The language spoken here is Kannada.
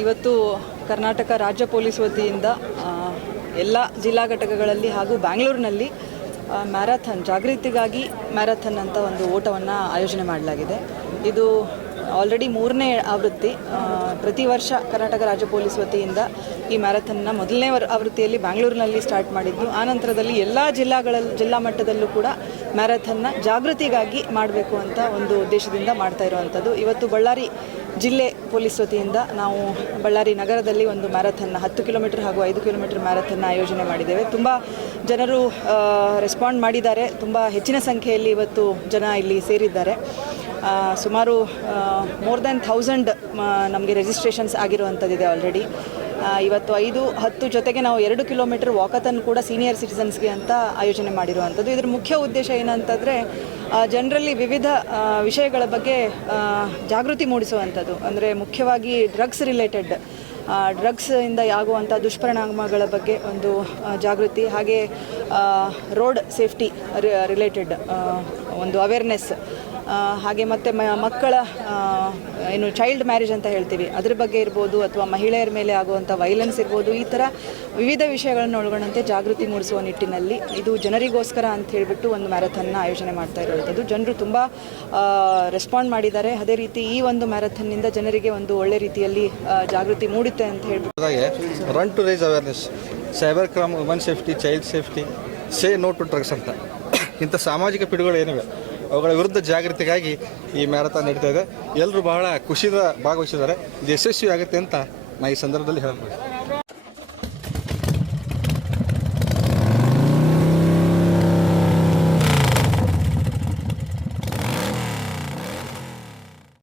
ಇವತ್ತು ಕರ್ನಾಟಕ ರಾಜ್ಯ ಪೊಲೀಸ್ ವತಿಯಿಂದ ಎಲ್ಲ ಜಿಲ್ಲಾ ಘಟಕಗಳಲ್ಲಿ ಹಾಗೂ ಬ್ಯಾಂಗ್ಳೂರಿನಲ್ಲಿ ಮ್ಯಾರಥಾನ್ ಜಾಗೃತಿಗಾಗಿ ಮ್ಯಾರಥಾನ್ ಅಂತ ಒಂದು ಓಟವನ್ನು ಆಯೋಜನೆ ಮಾಡಲಾಗಿದೆ. ಇದು ಆಲ್ರೆಡಿ 3ನೇ ಆವೃತ್ತಿ. ಪ್ರತಿ ವರ್ಷ ಕರ್ನಾಟಕ ರಾಜ್ಯ ಪೊಲೀಸ್ ವತಿಯಿಂದ ಈ ಮ್ಯಾರಥಾನ್ನ ಮೊದಲನೇ ಆವೃತ್ತಿಯಲ್ಲಿ ಬ್ಯಾಂಗ್ಳೂರಿನಲ್ಲಿ ಸ್ಟಾರ್ಟ್ ಮಾಡಿದ್ದು, ಆನಂತರದಲ್ಲಿ ಎಲ್ಲ ಜಿಲ್ಲಾ ಮಟ್ಟದಲ್ಲೂ ಕೂಡ ಮ್ಯಾರಥಾನ್ನ ಜಾಗೃತಿಗಾಗಿ ಮಾಡಬೇಕು ಅಂತ ಒಂದು ಉದ್ದೇಶದಿಂದ ಮಾಡ್ತಾ ಇರುವಂಥದ್ದು. ಇವತ್ತು ಬಳ್ಳಾರಿ ಜಿಲ್ಲೆ ಪೊಲೀಸ್ ವತಿಯಿಂದ ನಾವು ಬಳ್ಳಾರಿ ನಗರದಲ್ಲಿ ಒಂದು ಮ್ಯಾರಥಾನ್ನ 10 ಕಿಲೋಮೀಟರ್ ಹಾಗೂ 5 ಕಿಲೋಮೀಟರ್ ಮ್ಯಾರಥಾನ್ನ ಆಯೋಜನೆ ಮಾಡಿದ್ದೇವೆ. ತುಂಬ ಜನರು ರೆಸ್ಪಾಂಡ್ ಮಾಡಿದ್ದಾರೆ. ತುಂಬ ಹೆಚ್ಚಿನ ಸಂಖ್ಯೆಯಲ್ಲಿ ಇವತ್ತು ಜನ ಇಲ್ಲಿ ಸೇರಿದ್ದಾರೆ. ಸುಮಾರು ಮೋರ್ ದ್ಯಾನ್ 1000 ನಮಗೆ ರಿಜಿಸ್ಟ್ರೇಷನ್ಸ್ ಆಗಿರುವಂಥದ್ದಿದೆ ಆಲ್ರೆಡಿ. ಇವತ್ತು 5-10 ಜೊತೆಗೆ ನಾವು 2 ಕಿಲೋಮೀಟರ್ ವಾಕಥಾನ್ ಕೂಡ ಸೀನಿಯರ್ ಸಿಟಿಸನ್ಸ್ಗೆ ಅಂತ ಆಯೋಜನೆ ಮಾಡಿರುವಂಥದ್ದು. ಇದರ ಮುಖ್ಯ ಉದ್ದೇಶ ಏನಂತಂದರೆ ಜನರಲ್ಲಿ ವಿವಿಧ ವಿಷಯಗಳ ಬಗ್ಗೆ ಜಾಗೃತಿ ಮೂಡಿಸುವಂಥದ್ದು. ಅಂದರೆ ಮುಖ್ಯವಾಗಿ ಡ್ರಗ್ಸಿಂದ ಆಗುವಂಥ ದುಷ್ಪರಿಣಾಮಗಳ ಬಗ್ಗೆ ಒಂದು ಜಾಗೃತಿ, ಹಾಗೆ ರೋಡ್ ಸೇಫ್ಟಿ ರಿಲೇಟೆಡ್ ಒಂದು ಅವೇರ್ನೆಸ್, ಹಾಗೆ ಮತ್ತು ಮಕ್ಕಳ ಏನು ಚೈಲ್ಡ್ ಮ್ಯಾರೇಜ್ ಅಂತ ಹೇಳ್ತೀವಿ ಅದ್ರ ಬಗ್ಗೆ ಇರ್ಬೋದು, ಅಥವಾ ಮಹಿಳೆಯರ ಮೇಲೆ ಆಗುವಂಥ ವೈಲೆನ್ಸ್ ಇರ್ಬೋದು, ಈ ಥರ ವಿವಿಧ ವಿಷಯಗಳನ್ನು ಒಳಗೊಂಡಂತೆ ಜಾಗೃತಿ ಮೂಡಿಸುವ ನಿಟ್ಟಿನಲ್ಲಿ ಇದು ಜನರಿಗೋಸ್ಕರ ಅಂತ ಹೇಳಿಬಿಟ್ಟು ಒಂದು ಮ್ಯಾರಥಾನ್ನ ಆಯೋಜನೆ ಮಾಡ್ತಾ ಇರುವಂಥದ್ದು. ಜನರು ತುಂಬ ರೆಸ್ಪಾಂಡ್ ಮಾಡಿದ್ದಾರೆ. ಅದೇ ರೀತಿ ಈ ಒಂದು ಮ್ಯಾರಥಾನ್ನಿಂದ ಜನರಿಗೆ ಒಂದು ಒಳ್ಳೆ ರೀತಿಯಲ್ಲಿ ಜಾಗೃತಿ ಮೂಡುತ್ತೆ ಅಂತ ಹೇಳ್ಬಿಟ್ಟು run to raise awareness, cyber crime, woman safety, child safety, say no to drugs ಅಂತ ಇಂಥ ಸಾಮಾಜಿಕ ಪಿಡುಗಳು ಏನಿವೆ ಅವುಗಳ ವಿರುದ್ಧ ಜಾಗೃತಿಗಾಗಿ ಈ ಮ್ಯಾರಥಾನ್ ನಡೀತಾ ಇದೆ. ಎಲ್ಲರೂ ಬಹಳ ಖುಷಿಯಿಂದ ಭಾಗವಹಿಸಿದ್ದಾರೆ. ಇದು ಯಶಸ್ವಿ ಆಗುತ್ತೆ ಅಂತ ನಾನು ಈ ಸಂದರ್ಭದಲ್ಲಿ ಹೇಳ್ಬೋದು.